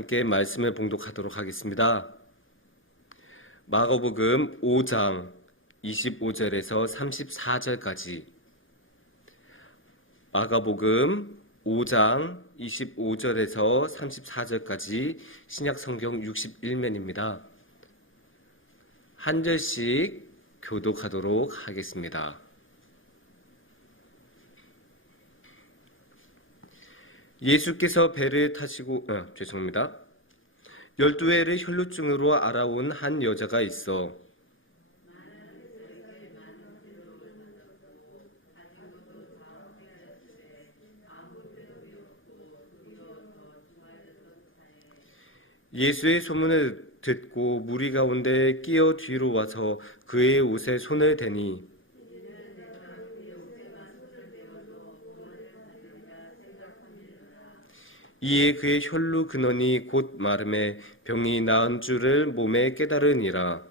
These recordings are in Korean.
함께 말씀을 봉독하도록 하겠습니다. 마가복음 5장 25절에서 34절까지, 마가복음 5장 25절에서 34절까지 신약성경 61면입니다. 한 절씩 교독하도록 하겠습니다. 예수께서 배를 타시고 12회를 혈루증으로 알아온 한 여자가 있어 예수의 소문을 듣고 무리 가운데 끼어 뒤로 와서 그의 옷에 손을 대니 이에 그의 혈루 근원이 곧 마름에 병이 나은 줄을 몸에 깨달으니라.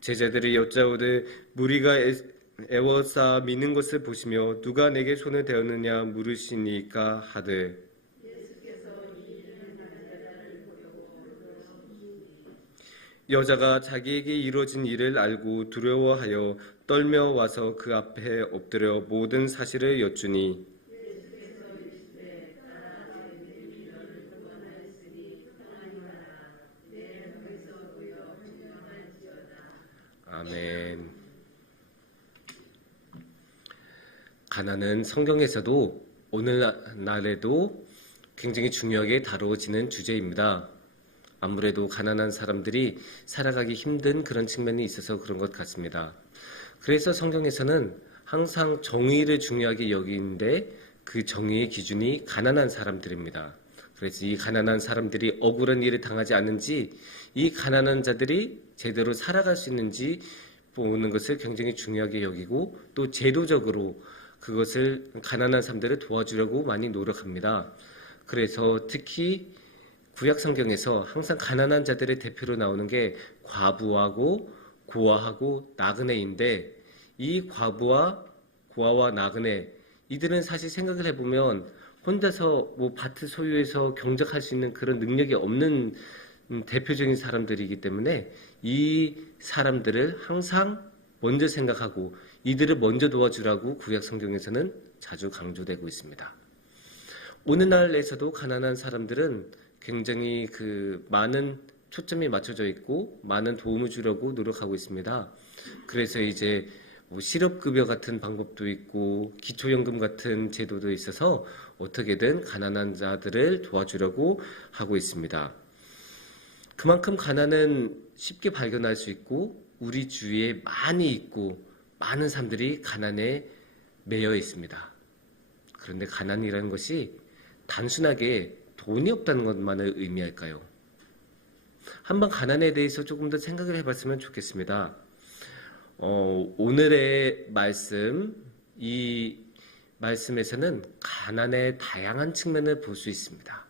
제자들이 여짜오되 무리가 애워싸 미는 것을 보시며 누가 내게 손을 대었느냐 물으시니까 하되 여자가 자기에게 이루어진 일을 알고 두려워하여 떨며 와서 그 앞에 엎드려 모든 사실을 여쭈니 아멘. 가난은 성경에서도 오늘날에도 굉장히 중요하게 다루어지는 주제입니다. 아무래도 가난한 사람들이 살아가기 힘든 그런 측면이 있어서 그런 것 같습니다. 그래서 성경에서는 항상 정의를 중요하게 여기는데 그 정의의 기준이 가난한 사람들입니다. 그래서 이 가난한 사람들이 억울한 일을 당하지 않는지, 이 가난한 자들이 제대로 살아갈 수 있는지 보는 것을 굉장히 중요하게 여기고, 또 제도적으로 그것을 가난한 사람들을 도와주려고 많이 노력합니다. 그래서 특히 구약 성경에서 항상 가난한 자들의 대표로 나오는 게 과부하고 고아하고 나그네인데, 이 과부와 고아와 나그네, 이들은 사실 생각을 해보면 혼자서 밭을 소유해서 경작할 수 있는 그런 능력이 없는 대표적인 사람들이기 때문에 이 사람들을 항상 먼저 생각하고 이들을 먼저 도와주라고 구약 성경에서는 자주 강조되고 있습니다. 오늘날에서도 가난한 사람들은 굉장히 많은 초점이 맞춰져 있고 많은 도움을 주려고 노력하고 있습니다. 그래서 이제 실업급여 같은 방법도 있고 기초연금 같은 제도도 있어서 어떻게든 가난한 자들을 도와주려고 하고 있습니다. 그만큼 가난은 쉽게 발견할 수 있고 우리 주위에 많이 있고 많은 사람들이 가난에 매여 있습니다. 그런데 가난이라는 것이 단순하게 돈이 없다는 것만을 의미할까요? 한번 가난에 대해서 조금 더 생각을 해봤으면 좋겠습니다. 오늘의 말씀, 이 말씀에서는 가난의 다양한 측면을 볼 수 있습니다.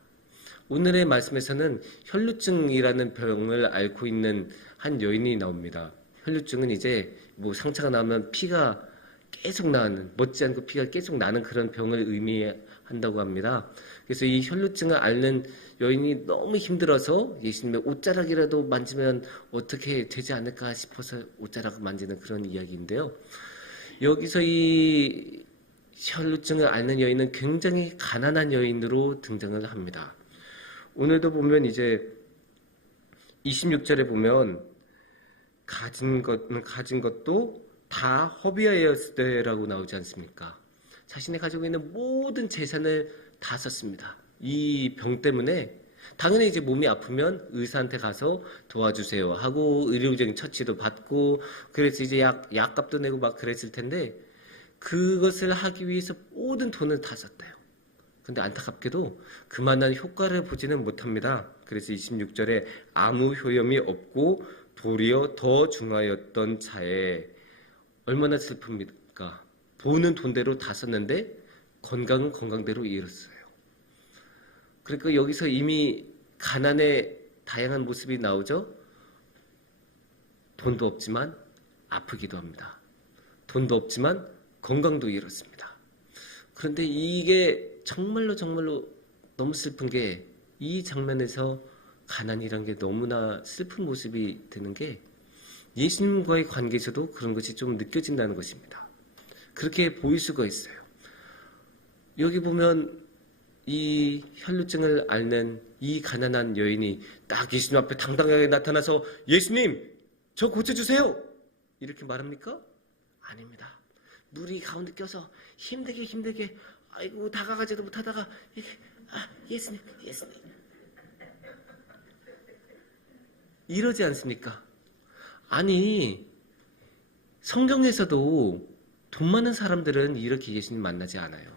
오늘의 말씀에서는 혈루증이라는 병을 앓고 있는 한 여인이 나옵니다. 혈루증은 이제 상처가 나면 피가 계속 나는, 멎지 않고 피가 계속 나는 그런 병을 의미한다고 합니다. 그래서 이 혈루증을 앓는 여인이 너무 힘들어서 예수님의 옷자락이라도 만지면 어떻게 되지 않을까 싶어서 옷자락을 만지는 그런 이야기인데요. 여기서 이 혈루증을 앓는 여인은 굉장히 가난한 여인으로 등장을 합니다. 오늘도 보면 이제 26절에 보면 가진 것도 다 허비하였을 때라고 나오지 않습니까? 자신이 가지고 있는 모든 재산을 다 썼습니다. 이 병 때문에 당연히 이제 몸이 아프면 의사한테 가서 도와주세요 하고 의료적인 처치도 받고 그래서 이제 약값도 내고 막 그랬을 텐데 그것을 하기 위해서 모든 돈을 다 썼대요. 근데 안타깝게도 그만한 효과를 보지는 못합니다. 그래서 26절에 아무 효염이 없고 도리어 더 중하였던 차에 얼마나 슬픕니까? 돈은 돈대로 다 썼는데 건강은 건강대로 잃었어요. 그러니까 여기서 이미 가난의 다양한 모습이 나오죠. 돈도 없지만 아프기도 합니다. 돈도 없지만 건강도 잃었습니다. 그런데 이게 정말로 너무 슬픈 게, 이 장면에서 가난이란 게 너무나 슬픈 모습이 되는 게 예수님과의 관계에서도 그런 것이 좀 느껴진다는 것입니다. 그렇게 보일 수가 있어요. 여기 보면 이 혈루증을 앓는 이 가난한 여인이 딱 예수님 앞에 당당하게 나타나서 예수님, 저 고쳐주세요! 이렇게 말합니까? 아닙니다. 물이 가운데 껴서 힘들게 아이고 다가가지도 못하다가 예수님 이러지 않습니까? 아니, 성경에서도 돈 많은 사람들은 이렇게 예수님 만나지 않아요.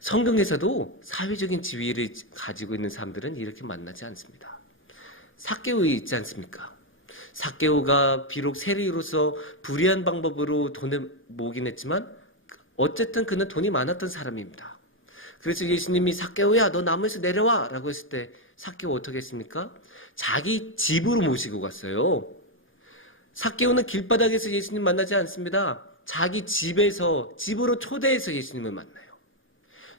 성경에서도 사회적인 지위를 가지고 있는 사람들은 이렇게 만나지 않습니다. 삭개오 있지 않습니까? 삭개오가 비록 세리로서 불의한 방법으로 돈을 모으긴 했지만 어쨌든 그는 돈이 많았던 사람입니다. 그래서 예수님이 삭개오야, 너 나무에서 내려와 라고 했을 때 삭개오 어떻게 했습니까? 자기 집으로 모시고 갔어요. 삭개오는 길바닥에서 예수님 만나지 않습니다. 자기 집으로 초대해서 예수님을 만나요.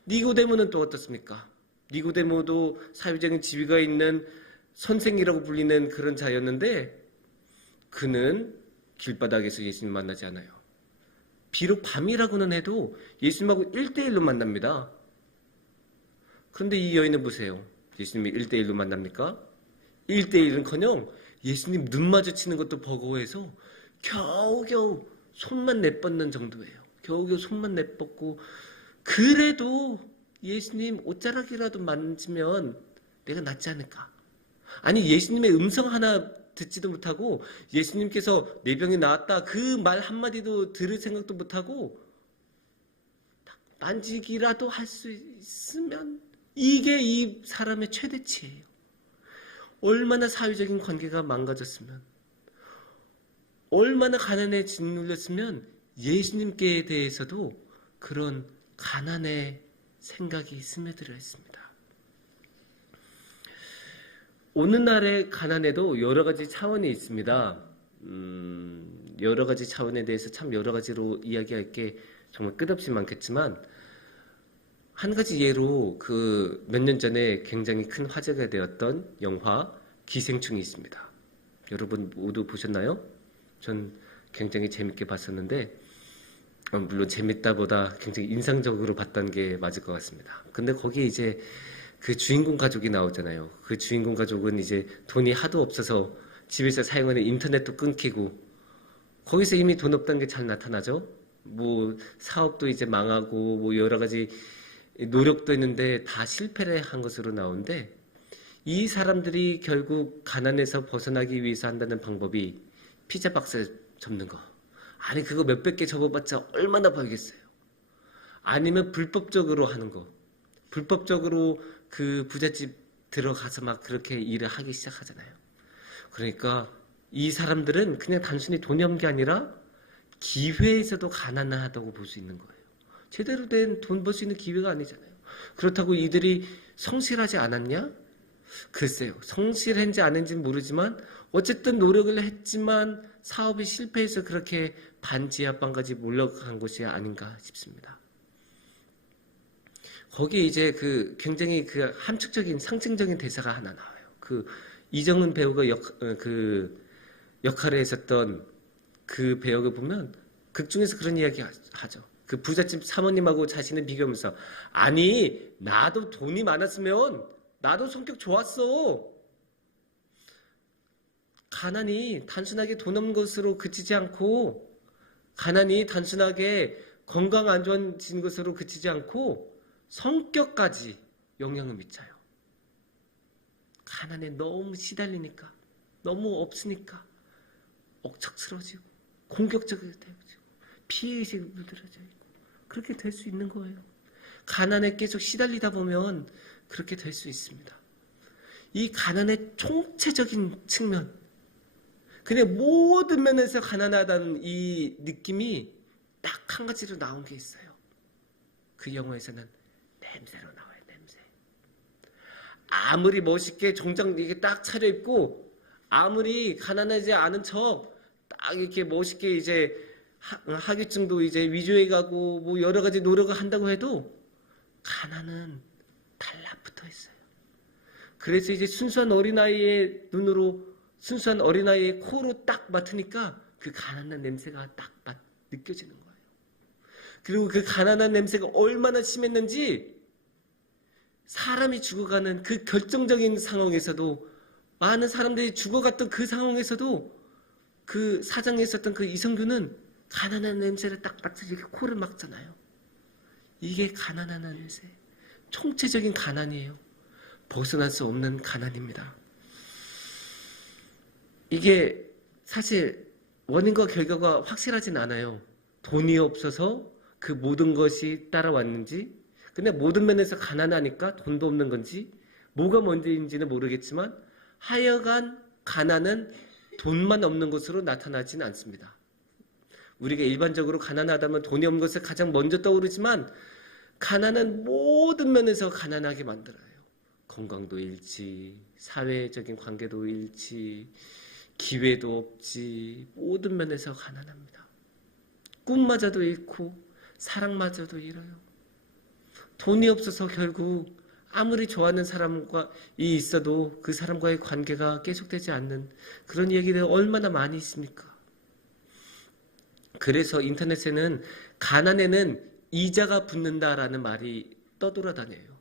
니고데모는 또 어떻습니까? 니고데모도 사회적인 지위가 있는 선생이라고 불리는 그런 자였는데 그는 길바닥에서 예수님 만나지 않아요. 비록 밤이라고는 해도 예수님하고 1대1로 만납니다. 그런데 이 여인은 보세요. 예수님이 1대1로 만납니까? 1대1은커녕 예수님 눈 마주치는 것도 버거워해서 겨우겨우 손만 내뻗는 정도예요. 겨우겨우 손만 내뻗고, 그래도 예수님 옷자락이라도 만지면 내가 낫지 않을까? 아니, 예수님의 음성 하나 듣지도 못하고 예수님께서 내 병이 나았다 그 말 한마디도 들을 생각도 못하고 만지기라도 할 수 있으면, 이게 이 사람의 최대치예요. 얼마나 사회적인 관계가 망가졌으면, 얼마나 가난에 짓눌렸으면 예수님께 대해서도 그런 가난의 생각이 스며들어 있습니다. 오늘날의 가난에도 여러 가지 차원이 있습니다. 여러 가지 차원에 대해서 참 여러 가지로 이야기할 게 정말 끝없이 많겠지만, 한 가지 예로 그 몇 년 전에 굉장히 큰 화제가 되었던 영화 기생충이 있습니다. 여러분 모두 보셨나요? 전 굉장히 재밌게 봤었는데, 물론 재밌다보다 굉장히 인상적으로 봤던 게 맞을 것 같습니다. 근데 거기에 이제 그 주인공 가족이 나오잖아요. 그 주인공 가족은 이제 돈이 하도 없어서 집에서 사용하는 인터넷도 끊기고, 거기서 이미 돈 없다는 게 잘 나타나죠. 뭐 사업도 이제 망하고 뭐 여러 가지 노력도 했는데 다 실패를 한 것으로 나오는데, 이 사람들이 결국 가난에서 벗어나기 위해서 한다는 방법이 피자 박스 접는 거. 아니, 그거 몇백 개 접어봤자 얼마나 벌겠어요. 아니면 불법적으로 하는 거. 불법적으로 그 부잣집 들어가서 막 그렇게 일을 하기 시작하잖아요. 그러니까 이 사람들은 그냥 단순히 돈이 없는 게 아니라 기회에서도 가난하다고 볼 수 있는 거예요. 제대로 된 돈 벌 수 있는 기회가 아니잖아요. 그렇다고 이들이 성실하지 않았냐? 글쎄요. 성실한지 아닌지는 모르지만 어쨌든 노력을 했지만 사업이 실패해서 그렇게 반지하방까지 몰려간 것이 아닌가 싶습니다. 거기에 이제 그 굉장히 그 함축적인 상징적인 대사가 하나 나와요. 그 이정은 배우가 역할을 했었던 그 배우가 보면 극 중에서 그런 이야기 하죠. 그 부잣집 사모님하고 자신을 비교하면서, 아니, 나도 돈이 많았으면 나도 성격 좋았어. 가난이 단순하게 돈 없는 것으로 그치지 않고, 가난이 단순하게 건강 안 좋아진 것으로 그치지 않고 성격까지 영향을 미쳐요. 가난에 너무 시달리니까, 너무 없으니까 억척스러워지고 공격적으로 되어지고 피해의식을 물들어져 있고, 그렇게 될 수 있는 거예요. 가난에 계속 시달리다 보면 그렇게 될 수 있습니다. 이 가난의 총체적인 측면, 그냥 모든 면에서 가난하다는 이 느낌이 딱 한 가지로 나온 게 있어요. 그 영화에서는 냄새로 나와요. 냄새. 아무리 멋있게 정장 이게 딱 차려입고, 아무리 가난하지 않은 척 딱 이렇게 멋있게 이제 학위증도 이제 위조해 가고 뭐 여러 가지 노력을 한다고 해도 가난은 달라붙어 있어요. 그래서 이제 순수한 어린아이의 눈으로, 순수한 어린아이의 코로 딱 맡으니까 그 가난한 냄새가 딱 느껴지는 거예요. 그리고 그 가난한 냄새가 얼마나 심했는지 사람이 죽어가는 그 결정적인 상황에서도, 많은 사람들이 죽어갔던 그 상황에서도 그 사장에 있었던 그 이성규는 가난한 냄새를 딱 맡으니까 이렇게 코를 막잖아요. 이게 가난한 냄새, 총체적인 가난이에요. 벗어날 수 없는 가난입니다. 이게 사실 원인과 결과가 확실하진 않아요. 돈이 없어서 그 모든 것이 따라왔는지, 근데 모든 면에서 가난하니까 돈도 없는 건지, 뭐가 먼저인지는 모르겠지만 하여간 가난은 돈만 없는 것으로 나타나지는 않습니다. 우리가 일반적으로 가난하다면 돈이 없는 것을 가장 먼저 떠오르지만 가난은 모든 면에서 가난하게 만들어요. 건강도 잃지, 사회적인 관계도 잃지, 기회도 없지, 모든 면에서 가난합니다. 꿈마저도 잃고 사랑마저도 잃어요. 돈이 없어서 결국 아무리 좋아하는 사람과 있어도 그 사람과의 관계가 계속되지 않는 그런 얘기들 얼마나 많이 있습니까? 그래서 인터넷에는 가난에는 이자가 붙는다라는 말이 떠돌아다녀요.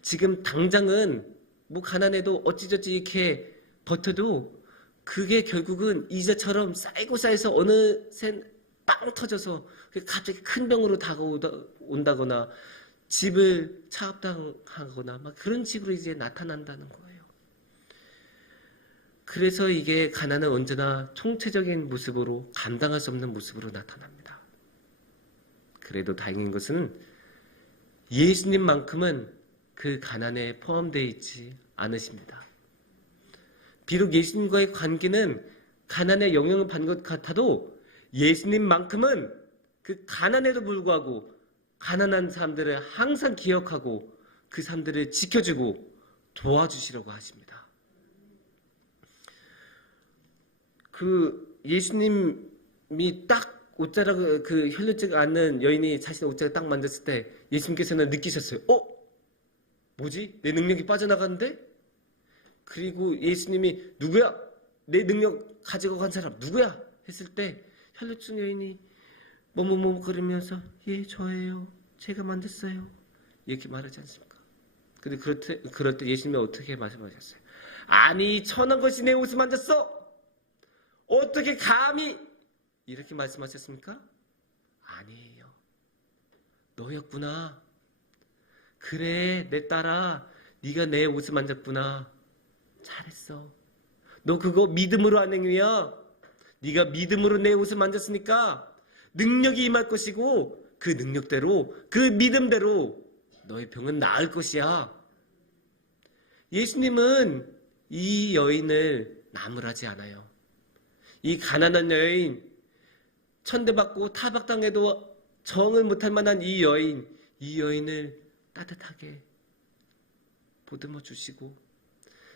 지금 당장은 뭐 가난해도 어찌저찌 이렇게 버텨도 그게 결국은 이자처럼 쌓이고 쌓여서 어느새 빵 터져서 갑자기 큰 병으로 다가온다거나 집을 차압당하거나 막 그런 식으로 이제 나타난다는 거예요. 그래서 이게 가난은 언제나 총체적인 모습으로, 감당할 수 없는 모습으로 나타납니다. 그래도 다행인 것은 예수님만큼은 그 가난에 포함되어 있지 않으십니다. 비록 예수님과의 관계는 가난에 영향을 받는 것 같아도 예수님만큼은 그 가난에도 불구하고 가난한 사람들을 항상 기억하고 그 사람들을 지켜주고 도와주시려고 하십니다. 그 예수님이 딱 옷자락, 그 혈루증 앓는 여인이 자신의 옷자락을 딱 만졌을 때 예수님께서는 느끼셨어요. 뭐지? 내 능력이 빠져나가는데? 그리고 예수님이 누구야? 내 능력 가지고 간 사람 누구야? 했을 때 혈루증 여인이 뭐뭐뭐 그러면서 예 저예요. 제가 만졌어요. 이렇게 말하지 않습니까? 근데 그럴 때 예수님이 어떻게 말씀하셨어요? 아니 천한 것이 내 옷을 만졌어? 어떻게 감히? 이렇게 말씀하셨습니까? 아니에요. 너였구나. 그래 내 딸아 네가 내 옷을 만졌구나. 잘했어. 너 그거 믿음으로 한 행위야. 네가 믿음으로 내 옷을 만졌으니까 능력이 임할 것이고 그 능력대로 그 믿음대로 너의 병은 나을 것이야. 예수님은 이 여인을 나무라지 않아요. 이 가난한 여인, 천대받고 타박당해도 정을 못할 만한 이 여인을 따뜻하게 보듬어 주시고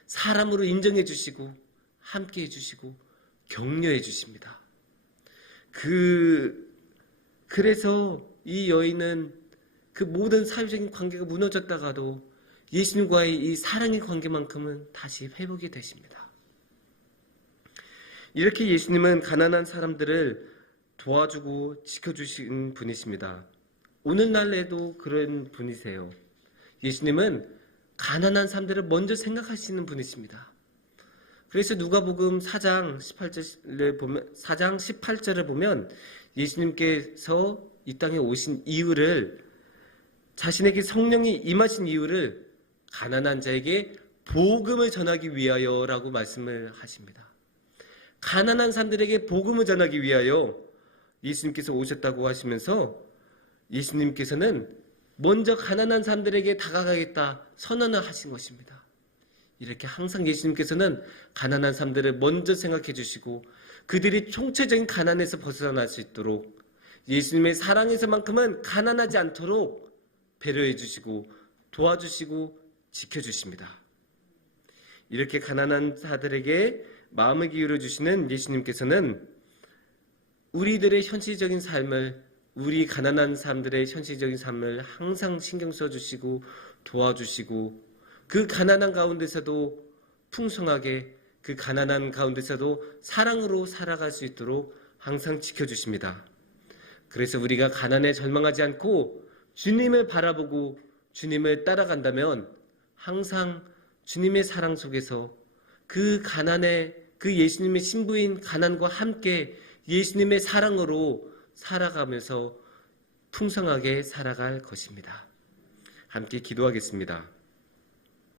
사람으로 인정해 주시고 함께 해 주시고 격려해 주십니다. 그래서 이 여인은 그 모든 사회적인 관계가 무너졌다가도 예수님과의 이 사랑의 관계만큼은 다시 회복이 되십니다. 이렇게 예수님은 가난한 사람들을 도와주고 지켜주신 분이십니다. 오늘날에도 그런 분이세요. 예수님은 가난한 사람들을 먼저 생각하시는 분이십니다. 그래서 누가복음 4장 18절을 보면 예수님께서 이 땅에 오신 이유를, 자신에게 성령이 임하신 이유를 가난한 자에게 복음을 전하기 위하여라고 말씀을 하십니다. 가난한 사람들에게 복음을 전하기 위하여 예수님께서 오셨다고 하시면서 예수님께서는 먼저 가난한 사람들에게 다가가겠다 선언을 하신 것입니다. 이렇게 항상 예수님께서는 가난한 사람들을 먼저 생각해 주시고 그들이 총체적인 가난에서 벗어날 수 있도록 예수님의 사랑에서만큼은 가난하지 않도록 배려해 주시고 도와주시고 지켜주십니다. 이렇게 가난한 자들에게 마음을 기울여 주시는 예수님께서는 우리들의 현실적인 삶을, 우리 가난한 사람들의 현실적인 삶을 항상 신경 써주시고 도와주시고, 그 가난한 가운데서도 풍성하게, 그 가난한 가운데서도 사랑으로 살아갈 수 있도록 항상 지켜주십니다. 그래서 우리가 가난에 절망하지 않고 주님을 바라보고 주님을 따라간다면 항상 주님의 사랑 속에서 그 가난의, 그 예수님의 신부인 가난과 함께 예수님의 사랑으로 살아가면서 풍성하게 살아갈 것입니다. 함께 기도하겠습니다.